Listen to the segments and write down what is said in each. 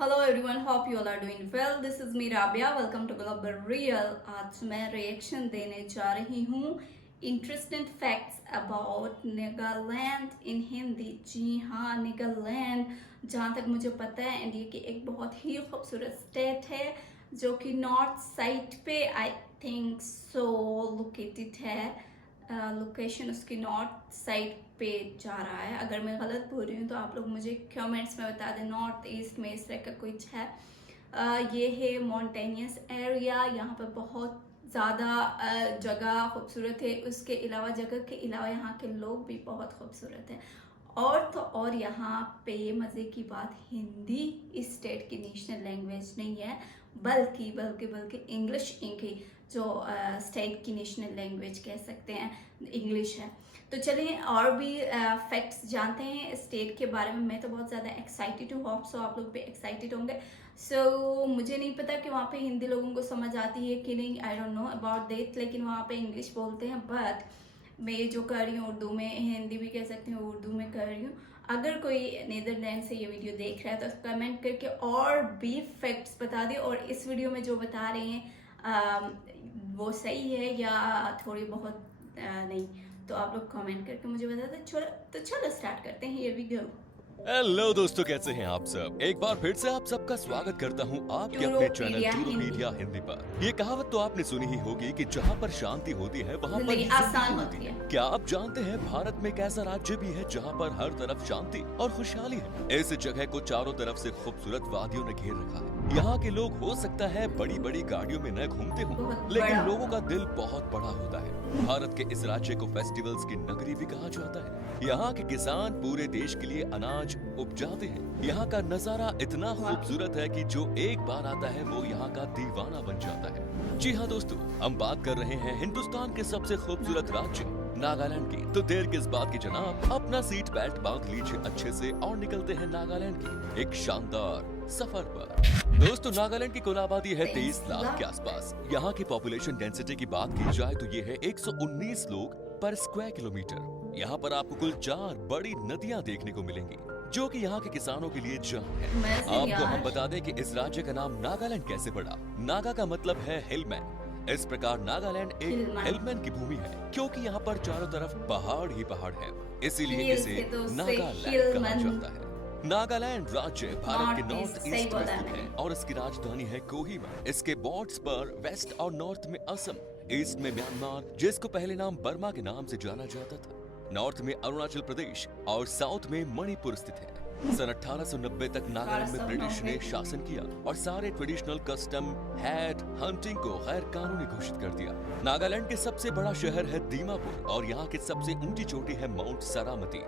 Hello everyone, hope you all are doing well. This is me Rabia, welcome to Global Real. आज मैं reaction देने जा रही हूँ interesting facts about Nagaland in Hindi. जी हाँ, नागालैंड जहाँ तक मुझे पता है इंडिया की एक बहुत ही खूबसूरत स्टेट है जो कि नॉर्थ साइड पे आई थिंक सो लोकेटेड है। लोकेशन उसकी नॉर्थ साइड पे जा रहा है। अगर मैं गलत बोल रही हूँ तो आप लोग मुझे कमेंट्स में बता दें। नॉर्थ ईस्ट में इस तरह का कुछ है। ये है माउंटेनियस एरिया। यहाँ पर बहुत ज़्यादा जगह खूबसूरत है। उसके अलावा जगह के अलावा यहाँ के लोग भी बहुत खूबसूरत हैं। और तो और यहाँ पे मज़े की बात, हिंदी इस स्टेट की नेशनल लैंग्वेज नहीं है, बल्कि बल्कि बल्कि इंग्लिश इनकी जो स्टेट की नेशनल लैंग्वेज कह सकते हैं, इंग्लिश है। तो चलिए और भी फैक्ट्स जानते हैं स्टेट के बारे में। मैं तो बहुत ज़्यादा एक्साइटेड हूँ, होप सो आप लोग भी एक्साइटेड होंगे। सो मुझे नहीं पता कि वहाँ पे हिंदी लोगों को समझ आती है कि नहीं, I don't know about that, लेकिन वहाँ पे इंग्लिश बोलते हैं। बट मैं जो कर रही हूँ उर्दू में, हिंदी भी कह सकती हूँ, उर्दू में कर रही हूँ। अगर कोई नीदरलैंड से ये वीडियो देख रहा है तो कमेंट करके और भी फैक्ट्स बता दे, और इस वीडियो में जो बता रहे हैं वो सही है या थोड़ी बहुत नहीं, तो आप लोग कमेंट करके मुझे बता दें। चलो स्टार्ट करते हैं। Here we go. हेलो दोस्तों, कैसे हैं आप सब। एक बार फिर से आप सबका स्वागत करता हूं आपके अपने चैनल टूरोपीडिया हिंदी पर। ये कहावत तो आपने सुनी ही होगी कि जहां पर शांति होती है वहां पर आसान होती है। क्या आप जानते हैं भारत में एक ऐसा राज्य भी है जहां पर हर तरफ शांति और खुशहाली है। इस जगह को चारों तरफ से खूबसूरत वादियों ने घेर रखा है। यहाँ के लोग हो सकता है बड़ी बड़ी गाड़ियों में न घूमते हों, लेकिन लोगों का दिल बहुत बड़ा होता है। भारत के इस राज्य को फेस्टिवल्स की नगरी भी कहा जाता है। यहाँ के किसान पूरे देश के लिए अनाज उपजाते हैं। यहाँ का नजारा इतना खूबसूरत है कि जो एक बार आता है वो यहाँ का दीवाना बन जाता है। जी हाँ दोस्तों, हम बात कर रहे हैं हिंदुस्तान के सबसे खूबसूरत राज्य नागालैंड की। तो देर किस बात की जनाब, अपना सीट बेल्ट बांध लीजिए अच्छे से और निकलते हैं नागालैंड की एक शानदार सफर पर। दोस्तों, नागालैंड की कुल आबादी है 23 लाख के आसपास। यहाँ की पॉपुलेशन डेंसिटी की बात की जाए तो ये है 119 लोग पर स्क्वायर किलोमीटर। यहाँ पर आपको कुल 4 बड़ी नदियाँ देखने को मिलेंगी जो कि यहाँ के किसानों के लिए जान है। आपको हम बता दें कि इस राज्य का नाम नागालैंड कैसे पड़ा। नागा का मतलब है हिलमैन। इस प्रकार नागालैंड एक हिलमैन की भूमि है, क्योंकि यहाँ पर चारों तरफ पहाड़ ही पहाड़ है, इसीलिए इसे नागालैंड कहा जाता है। नागालैंड राज्य भारत के नॉर्थ ईस्ट में स्थित है और इसकी राजधानी है कोहिमा। इसके बॉर्डर्स पर वेस्ट और नॉर्थ में असम, ईस्ट में म्यांमार जिसको पहले नाम बर्मा के नाम से जाना जाता था, नॉर्थ में अरुणाचल प्रदेश और साउथ में मणिपुर स्थित है। सन 1890 तक नागालैंड में ब्रिटिश ने शासन किया और सारे ट्रेडिशनल कस्टम, हैट, हंटिंग को गैर कानूनी घोषित कर दिया। नागालैंड के सबसे बड़ा शहर है दीमापुर और यहाँ की सबसे ऊंची चोटी है माउंट सारामती,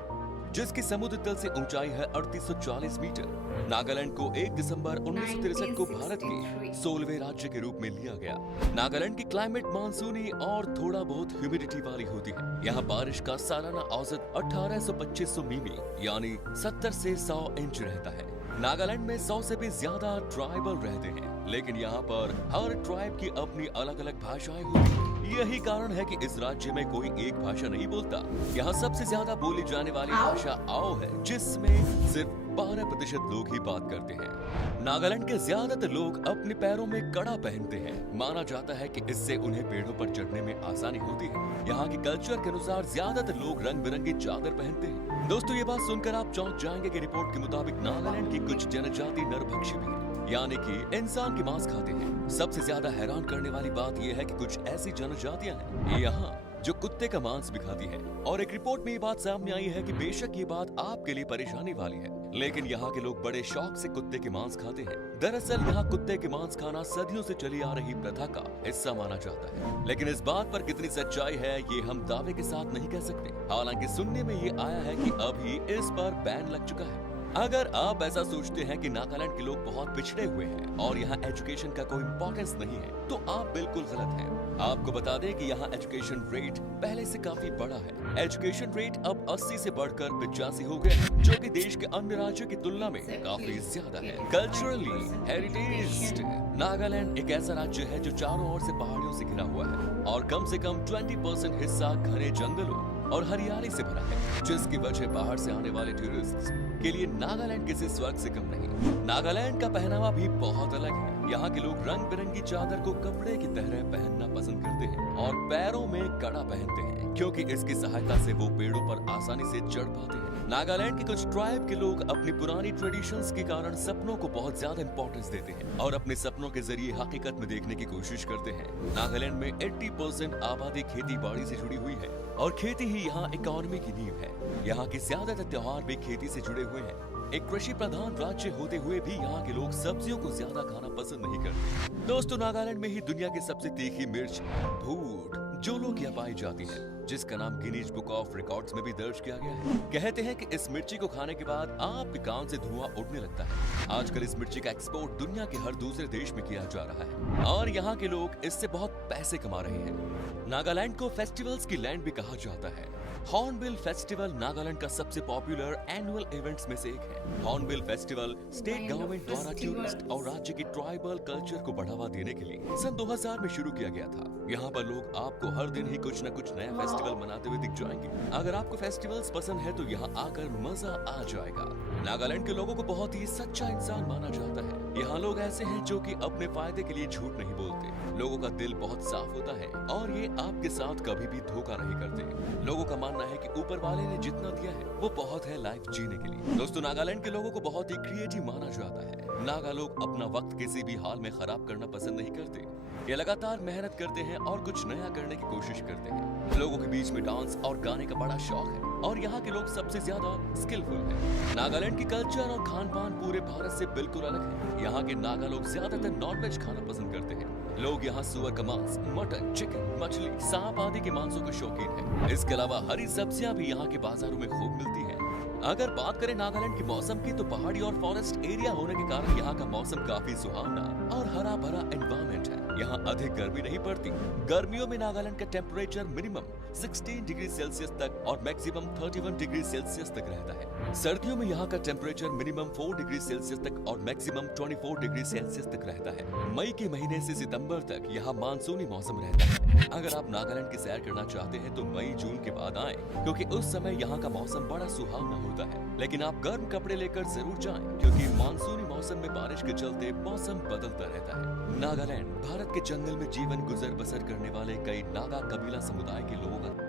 जिसकी समुद्र तल से ऊंचाई है 3840 मीटर। नागालैंड को 1 दिसंबर 1963 को भारत के 16वें राज्य के रूप में लिया गया। नागालैंड की क्लाइमेट मानसूनी और थोड़ा बहुत ह्यूमिडिटी वाली होती है। यहाँ बारिश का सालाना औसत 1800-2500 मिमी यानी 70 से 100 इंच रहता है। नागालैंड में 100 से भी ज्यादा ट्राइबल रहते हैं, लेकिन यहाँ पर हर ट्राइब की अपनी अलग अलग भाषाएं होती हैं। यही कारण है कि इस राज्य में कोई एक भाषा नहीं बोलता। यहाँ सबसे ज्यादा बोली जाने वाली भाषा आओ है, जिसमें सिर्फ 12% लोग ही बात करते हैं। नागालैंड के ज्यादातर लोग अपने पैरों में कड़ा पहनते हैं। माना जाता है कि इससे उन्हें पेड़ों पर चढ़ने में आसानी होती है। यहाँ के कल्चर के अनुसार ज्यादातर लोग रंग बिरंगी चादर पहनते हैं। दोस्तों, ये बात सुनकर आप चौंक जाएंगे कि रिपोर्ट के मुताबिक नागालैंड की कुछ जनजाति नरभक्षी भी है, यानी कि इंसान के मांस खाते हैं। सबसे ज्यादा हैरान करने वाली बात यह है कि कुछ ऐसी जनजातियां हैं यहाँ जो कुत्ते का मांस भी खाती है। और एक रिपोर्ट में ये बात सामने आई है कि बेशक ये बात आपके लिए परेशानी वाली है, लेकिन यहाँ के लोग बड़े शौक से कुत्ते के मांस खाते हैं। दरअसल यहाँ कुत्ते के मांस खाना सदियों से चली आ रही प्रथा का हिस्सा माना जाता है, लेकिन इस बात पर कितनी सच्चाई है ये हम दावे के साथ नहीं कह सकते। हालांकि सुनने में ये आया है कि अभी इस पर बैन लग चुका है। अगर आप ऐसा सोचते हैं कि नागालैंड के लोग बहुत पिछड़े हुए हैं और यहाँ एजुकेशन का कोई इम्पोर्टेंस नहीं है, तो आप बिल्कुल गलत हैं। आपको बता दें कि यहाँ एजुकेशन रेट पहले से काफी बड़ा है। एजुकेशन रेट अब 80 से बढ़कर 85 हो गया है, जो कि देश के अन्य राज्यों की तुलना में काफी ज्यादा है। कल्चरली हेरिटेज नागालैंड एक ऐसा राज्य है जो चारों ओर से पहाड़ियों से घिरा हुआ है और कम से कम 20% हिस्सा घने जंगलों, और हरियाली से भरा है, जिसकी वजह बाहर से आने वाले टूरिस्ट के लिए नागालैंड किसी स्वर्ग से कम नहीं। नागालैंड का पहनावा भी बहुत अलग है। यहाँ के लोग रंग बिरंगी चादर को कपड़े की तरह पहनना पसंद करते हैं और पैरों में कड़ा पहनते हैं, क्योंकि इसकी सहायता से वो पेड़ों पर आसानी से चढ़ पाते हैं। नागालैंड के कुछ ट्राइब के लोग अपनी पुरानी ट्रेडिशंस के कारण सपनों को बहुत ज्यादा इंपॉर्टेंस देते हैं और अपने सपनों के जरिए हकीकत में देखने की कोशिश करते हैं। नागालैंड में 80% आबादी खेती बाड़ी से जुड़ी हुई है और खेती ही यहाँ इकोनॉमी की नींव है। यहाँ के ज्यादातर त्योहार भी खेती से जुड़े हुए हैं। एक कृषि प्रधान राज्य होते हुए भी यहाँ के लोग सब्जियों को ज्यादा खाना पसंद नहीं करते। दोस्तों, नागालैंड में ही दुनिया की सबसे तीखी मिर्च भूट जोलो की पाई जाती है, जिसका नाम गिनीज बुक ऑफ रिकॉर्ड्स में भी दर्ज किया गया है। कहते हैं कि इस मिर्ची को खाने के बाद आपके कान से धुआं उड़ने लगता है। आजकल इस मिर्ची का एक्सपोर्ट दुनिया के हर दूसरे देश में किया जा रहा है और यहाँ के लोग इससे बहुत पैसे कमा रहे हैं। नागालैंड को फेस्टिवल्स की लैंड भी कहा जाता है। हॉर्नबिल फेस्टिवल नागालैंड का सबसे पॉपुलर एनुअल इवेंट्स में से एक है। हॉर्नबिल फेस्टिवल स्टेट गवर्नमेंट द्वारा टूरिस्ट और राज्य की ट्राइबल कल्चर को बढ़ावा देने के लिए सन 2000 में शुरू किया गया था। यहाँ पर लोग आपको हर दिन ही कुछ न कुछ नया फेस्टिवल मनाते हुए दिख जाएंगे। अगर आपको फेस्टिवल्स पसंद है तो यहाँ आकर मजा आ जाएगा। नागालैंड के लोगों को बहुत ही सच्चा इंसान माना जाता है। यहाँ लोग ऐसे हैं जो कि अपने फायदे के लिए झूठ नहीं बोलते। लोगों का दिल बहुत साफ होता है और ये आपके साथ कभी भी धोखा नहीं करते। लोगों का मानना है कि ऊपर वाले ने जितना दिया है वो बहुत है लाइफ जीने के लिए। दोस्तों, नागालैंड के लोगों को बहुत ही क्रिएटिव माना जाता है। नागा लोग अपना वक्त किसी भी हाल में खराब करना पसंद नहीं करते। ये लगातार मेहनत करते हैं और कुछ नया करने की कोशिश करते हैं। लोगों के बीच में डांस और गाने का बड़ा शौक है और यहाँ के लोग सबसे ज्यादा स्किलफुल हैं। नागालैंड की कल्चर और खान पान पूरे भारत से बिल्कुल अलग है। यहाँ के नागा लोग ज्यादातर नॉनवेज खाना पसंद करते हैं। लोग यहाँ सुअर का मांस, मटन, चिकन, मछली, सांप आदि के मांसों के शौकीन हैं। इसके अलावा हरी सब्जियाँ भी यहाँ के बाजारों में खूब मिलती हैं। अगर बात करें नागालैंड के मौसम की, तो पहाड़ी और फॉरेस्ट एरिया होने के कारण यहाँ का मौसम काफी सुहावना और हरा भरा एनवायरनमेंट है। यहाँ अधिक गर्मी नहीं पड़ती। गर्मियों में नागालैंड का टेम्परेचर मिनिमम 16 डिग्री सेल्सियस तक और मैक्सिमम 31 डिग्री सेल्सियस तक रहता है। सर्दियों में यहाँ का टेम्परेचर मिनिमम 4 डिग्री सेल्सियस तक और मैक्सिमम 24 डिग्री सेल्सियस तक रहता है। मई के महीने से सितंबर तक यहाँ मानसूनी मौसम रहता है। अगर आप नागालैंड की सैर करना चाहते हैं तो मई जून के बाद आएं, क्योंकि उस समय यहाँ का मौसम बड़ा सुहावना होता है। लेकिन आप गर्म कपड़े लेकर जरूर जाएं, क्योंकि मानसूनी मौसम में बारिश के चलते मौसम बदलता रहता है। नागालैंड भारत के जंगल में जीवन गुजर बसर करने वाले कई नागा कबीला समुदाय के लोगों का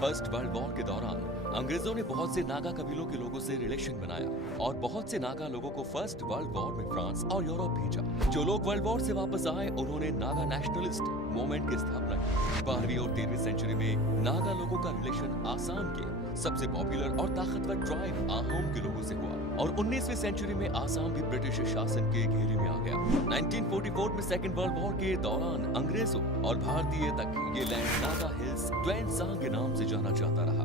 फर्स्ट वर्ल्ड वॉर के दौरान अंग्रेजों ने बहुत से नागा कबीलों के लोगों से रिलेशन बनाया और बहुत से नागा लोगों को फर्स्ट वर्ल्ड वॉर में फ्रांस और यूरोप भेजा। जो लोग वर्ल्ड वॉर से वापस आए, उन्होंने नागा नेशनलिस्ट मूवमेंट की स्थापना की। 12वीं और 13वीं सेंचुरी में नागा लोगों का रिलेशन आसाम के सबसे पॉपुलर और ताकतवर ट्राइब आहोम के लोगों से हुआ और 19वीं सेंचुरी में आसाम भी ब्रिटिश शासन के घेरे में आ गया। 1944 में सेकेंड वर्ल्ड वॉर के दौरान अंग्रेजों और भारतीय तक ये लैंड नागा हिल्स ट्वेन सांग के नाम से जाना जाता रहा।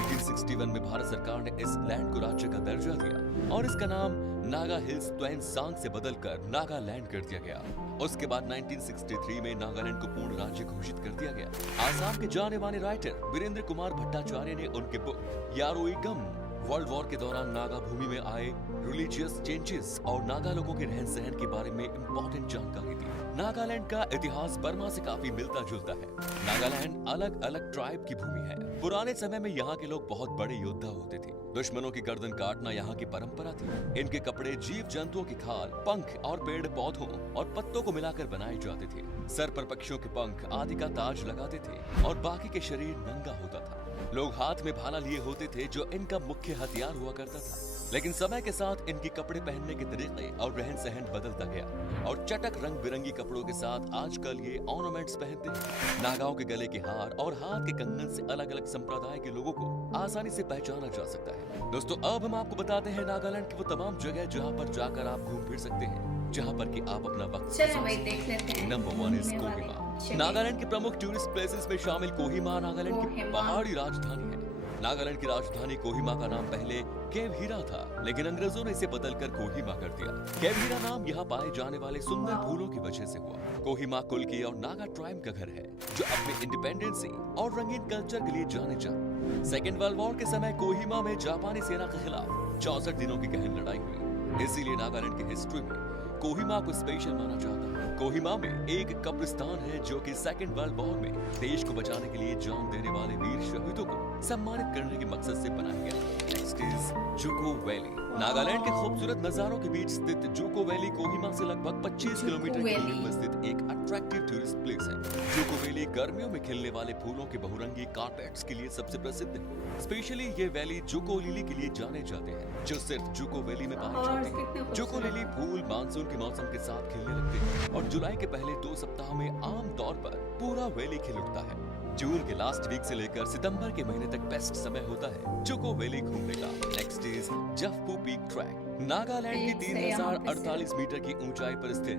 1961 में भारत सरकार ने इस लैंड को राज्य का दर्जा दिया और इसका नाम नागा हिल्स ट्वेन सांग से बदलकर नागालैंड कर दिया गया। उसके बाद 1963 में नागालैंड को पूर्ण राज्य घोषित कर दिया गया। आसाम के जाने माने राइटर वीरेंद्र कुमार भट्टाचार्य ने उनके बुक यारोइगम वर्ल्ड वॉर के दौरान नागा भूमि में आए रिलीजियस चेंजेस और नागा लोगों के रहन सहन के बारे में इम्पोर्टेंट जानकारी दी। नागालैंड का इतिहास बर्मा से काफी मिलता जुलता है। नागालैंड अलग अलग ट्राइब की भूमि है। पुराने समय में यहाँ के लोग बहुत बड़े योद्धा होते थे। दुश्मनों की गर्दन काटना यहाँ की परंपरा थी। इनके कपड़े जीव जंतुओं की खाल, पंख और पेड़ पौधों और पत्तों को मिलाकर बनाए जाते थे। सर पर पक्षियों के पंख आदि का ताज लगाते थे और बाकी के शरीर नंगा होता था। लोग हाथ में भाला लिए होते थे, जो इनका मुख्य हथियार हुआ करता था। लेकिन समय के साथ इनके कपड़े पहनने के तरीके और रहन सहन बदलता गया और चटक रंग बिरंगी कपड़ों के साथ आजकल ये ऑर्नामेंट्स पहनते हैं। नागाओं के गले के हार और हाथ के कंगन से अलग अलग संप्रदाय के लोगों को आसानी से पहचाना जा सकता है। दोस्तों, अब हम आपको बताते हैं नागालैंड की वो तमाम जगह जहाँ पर जाकर आप घूम फिर सकते हैं, जहाँ पर कि आप अपना वक्त देख लेते हैं। Number 1 is Kohima. नागालैंड के प्रमुख टूरिस्ट प्लेसेस में शामिल कोहिमा नागालैंड की पहाड़ी राजधानी है। नागालैंड की राजधानी कोहिमा का नाम पहले केवहीरा था, लेकिन अंग्रेजों ने इसे बदलकर कोहिमा कर दिया। केवहीरा नाम यहाँ पाए जाने वाले सुंदर फूलों की वजह से हुआ। कोहिमा कुल्की और नागा ट्राइब का घर है, जो अपने इंडिपेंडेंसी और रंगीन कल्चर के लिए जाने जाते। सेकेंड वर्ल्ड वॉर के समय कोहिमा में जापानी सेना के खिलाफ 64 दिनों की गहन लड़ाई हुई। इसीलिए नागालैंड की हिस्ट्री में कोहिमा को स्पेशल माना जाता है। कोहिमा में एक कब्रिस्तान है, जो कि सेकेंड वर्ल्ड वॉर में देश को बचाने के लिए जान देने वाले वीर शहीदों को सम्मानित करने के मकसद से बनाया गया। Next is Dzukou valley. Nagaland के खूबसूरत नजारों के बीच स्थित जुको वैली कोहिमा से लगभग 25 किलोमीटर की दूरी पर स्थित एक अट्रैक्टिव टूरिस्ट प्लेस है। जुको वैली गर्मियों में खिलने वाले फूलों के बहुरंगी कारपेट्स के लिए सबसे प्रसिद्ध है। स्पेशली ये वैली जुको लिली के लिए जाने जाते हैं, जो सिर्फ जुको वैली में पाई जाती है। जुको लिली फूल मानसून के मौसम के साथ खिलने लगते हैं और जुलाई के पहले 2 सप्ताह में आम तौर पर पूरा वैली खिल उठता है। जून के लास्ट वीक से लेकर सितंबर के महीने तक बेस्ट समय होता है जुको वैली घूमने का। Next is Japfu peak trek. Nagaland की 3048 मीटर की ऊंचाई पर स्थित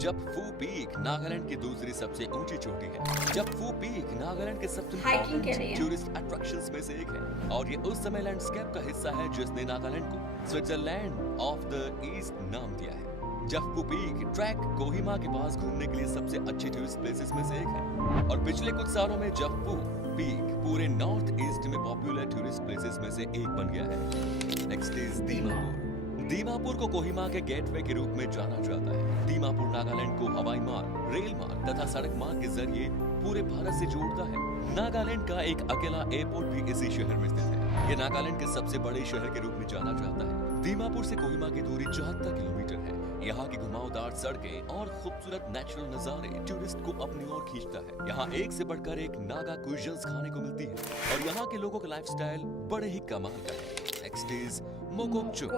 जफपू पीक नागालैंड की दूसरी सबसे ऊंची चोटी है। जफपू पीक नागालैंड के सबसे टूरिस्ट अट्रैक्शंस में से एक है और ये उस समय लैंडस्केप का हिस्सा है जिसने नागालैंड को स्विट्जरलैंड ऑफ द ईस्ट नाम दिया है। जफपू पीक ट्रैक कोहिमा के पास घूमने के लिए सबसे अच्छे टूरिस्ट प्लेसेस में से एक है और पिछले कुछ सालों में जफपू पीक पूरे नॉर्थ ईस्ट में पॉपुलर टूरिस्ट प्लेसेस में से एक बन गया है। Next is Dimapur. दीमापुर को कोहिमा के गेटवे के रूप में जाना जाता है। दीमापुर नागालैंड को हवाई मार्ग, रेल मार्ग तथा सड़क मार्ग के जरिए पूरे भारत से जोड़ता है। नागालैंड का एक अकेला एयरपोर्ट भी इसी शहर में स्थित है। यह नागालैंड के सबसे बड़े शहर के रूप में जाना जाता है। दीमापुर से कोहिमा की दूरी 74 किलोमीटर है। यहाँ की घुमावदार सड़कें और खूबसूरत नेचुरल नजारे टूरिस्ट को अपनी ओर खींचता है। यहाँ एक से बढ़कर एक नागा क्विज़न्स खाने को मिलती है और यहाँ के लोगों का लाइफस्टाइल बड़े ही कमाल का है। Next is Mokokchung.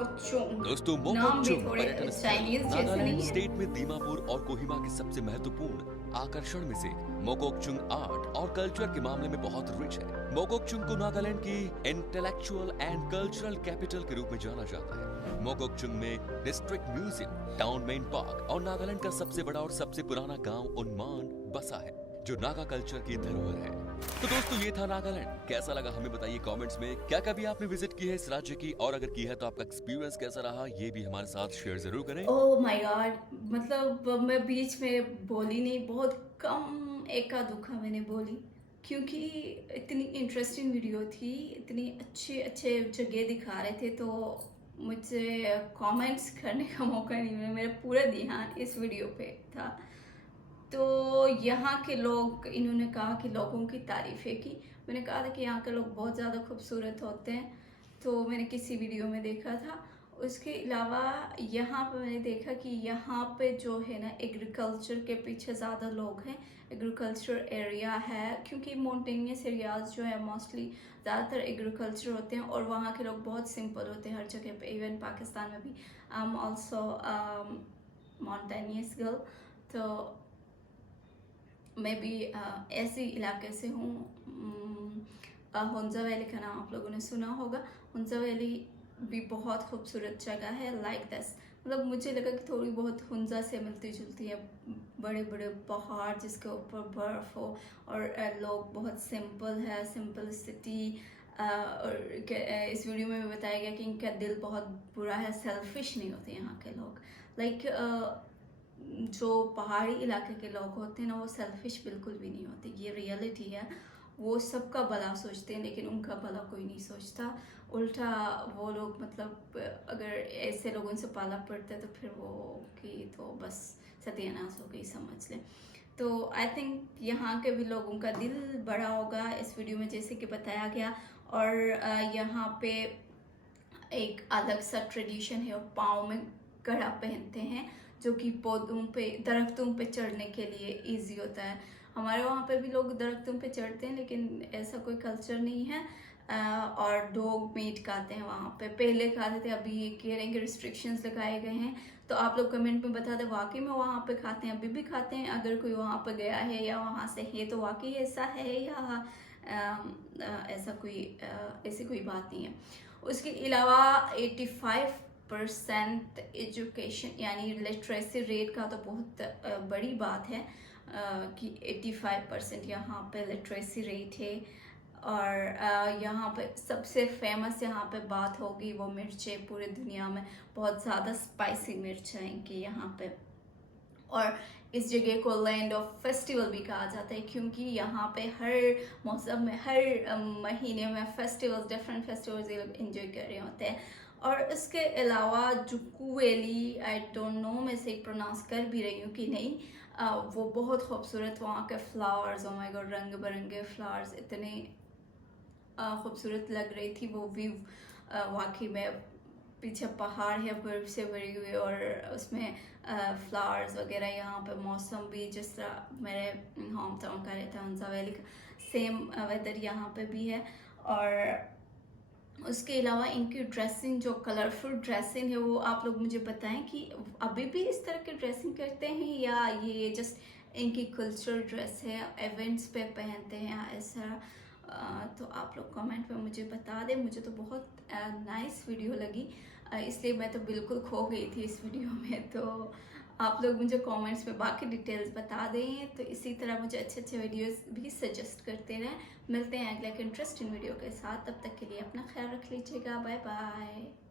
दोस्तों मोकोकचुंग पर्यटन स्थल नागालैंड स्टेट में दीमापुर और कोहिमा के सबसे महत्वपूर्ण आकर्षण में से मोकोकचुंग आर्ट और कल्चर के मामले में बहुत रिच है। मोकोकचुंग को नागालैंड की इंटेलेक्चुअल एंड कल्चरल कैपिटल के रूप में जाना जाता है। मोकोकचुंग में district museum, town main park और नागालैंड का सबसे बड़ा और सबसे पुराना गांव उन्मान बसा है, जो नागा कल्चर की धरोहर है। तो दोस्तों ये था नागालैंड। कैसा लगा हमें बताइए कमेंट्स में। क्या कभी आपने विजिट की है इस राज्य की, और अगर की है तो आपका एक्सपीरियंस कैसा रहा ये भी हमारे साथ शेयर जरूर करें। ओह माय गॉड, मतलब मैं बीच में बोली नहीं, बहुत कम एका दुखा मैंने बोली क्योंकि इतनी इंटरेस्टिंग वीडियो थी, इतनी अच्छे अच्छे जगह दिखा रहे थे, तो मुझे कमेंट्स करने का मौका नहीं मिला। मेरा पूरा ध्यान इस वीडियो पे था। तो यहाँ के लोग, इन्होंने कहा कि लोगों की तारीफ़ें की। मैंने कहा था कि यहाँ के लोग बहुत ज़्यादा खूबसूरत होते हैं, तो मैंने किसी वीडियो में देखा था। उसके अलावा यहाँ पे मैंने देखा कि यहाँ पे जो है ना, एग्रीकल्चर के पीछे ज़्यादा लोग हैं। एग्रीकल्चर एरिया है क्योंकि माउंटेनियस एरियाज जो है मोस्टली ज़्यादातर एग्रीकल्चर होते हैं और वहाँ के लोग बहुत सिंपल होते हैं हर जगह पे। इवन पाकिस्तान में भी I am also mountainous girl, तो मैं भी ऐसे इलाके से हूँ। हुंजा वैली का नाम आप लोगों ने सुना होगा। हुंजा वैली भी बहुत खूबसूरत जगह है। लाइक दिस, मतलब मुझे लगा कि थोड़ी बहुत हुंजा से मिलती जुलती है। बड़े बड़े पहाड़ जिसके ऊपर बर्फ़ हो और लोग बहुत सिंपल है, सिंपलिसिटी। और इस वीडियो में भी बताया गया कि इनका दिल बहुत बुरा है, सेल्फिश नहीं होते यहाँ के लोग। लाइक जो पहाड़ी इलाके के लोग होते हैं ना, वो सेल्फिश बिल्कुल भी नहीं होते। ये रियलिटी है। वो सबका भला सोचते हैं लेकिन उनका भला कोई नहीं सोचता। उल्टा वो लोग, मतलब अगर ऐसे लोगों से पाला पड़ता है तो फिर वो कि तो बस सत्यानाश हो गई, समझ लें। तो आई थिंक यहाँ के भी लोगों का दिल बड़ा होगा इस वीडियो में जैसे कि बताया गया। और यहाँ पे एक अलग सा ट्रेडिशन है, और पाँव में कड़ा पहनते हैं जो कि पौधों पे, दरख्तों पे चढ़ने के लिए इजी होता है। हमारे वहाँ पे भी लोग दरख्तों पे चढ़ते हैं लेकिन ऐसा कोई कल्चर नहीं है। और डॉग मीट खाते हैं वहाँ पे, पहले खाते थे, अभी कह रहे हैं कि रिस्ट्रिक्शंस लगाए गए हैं। तो आप लोग कमेंट में बता दें वाकई में वहाँ पे खाते हैं, अभी भी खाते हैं। अगर कोई वहाँ पे गया है या वहाँ से है तो वाकई ऐसा है या ऐसी कोई बात नहीं है। उसके अलावा 85% एजुकेशन यानी लिटरेसी रेट का तो बहुत बड़ी बात है कि 85% यहाँ पे लिटरेसी रेट है। और यहाँ पे सबसे फेमस यहाँ पे बात होगी वो मिर्चें। पूरे दुनिया में बहुत ज़्यादा स्पाइसी मिर्च है इनकी यहाँ पे। और इस जगह को लैंड ऑफ फेस्टिवल भी कहा जाता है क्योंकि यहाँ पे हर मौसम में, हर महीने में फेस्टिवल्स, डिफरेंट फेस्टिवल्स ये लोग एंजॉय कर रहे होते हैं। और इसके अलावा Dzukou valley, I don't know मैं सही प्रोनाउंस कर भी रही हूँ कि नहीं, वो बहुत खूबसूरत, वहाँ के फ्लावर्स, ओ माय गॉड, रंग बिरंगे फ्लावर्स इतने खूबसूरत लग रही थी वो व्यू। वाकई में पीछे पहाड़ है बर्फ से भरी हुई और उसमें फ्लावर्स वगैरह। यहाँ पे मौसम भी जिस तरह मेरे होम टाउन का रहता है हंसा वैली का, सेम वेदर यहाँ पे भी है। और उसके अलावा इनकी ड्रेसिंग, जो कलरफुल ड्रेसिंग है, वो आप लोग मुझे बताएं कि अभी भी इस तरह की ड्रेसिंग करते हैं या ये जस्ट इनकी कल्चरल ड्रेस है, इवेंट्स पे पहनते हैं या ऐसा। तो आप लोग कमेंट में मुझे बता दें। मुझे तो बहुत नाइस वीडियो लगी, इसलिए मैं तो बिल्कुल खो गई थी इस वीडियो में। तो आप लोग मुझे कमेंट्स में बाकी डिटेल्स बता दें। तो इसी तरह मुझे अच्छे अच्छे वीडियोस भी सजेस्ट करते रहें। मिलते हैं अगले एक इंटरेस्टिंग वीडियो के साथ। तब तक के लिए अपना ख्याल रख लीजिएगा। Bye bye.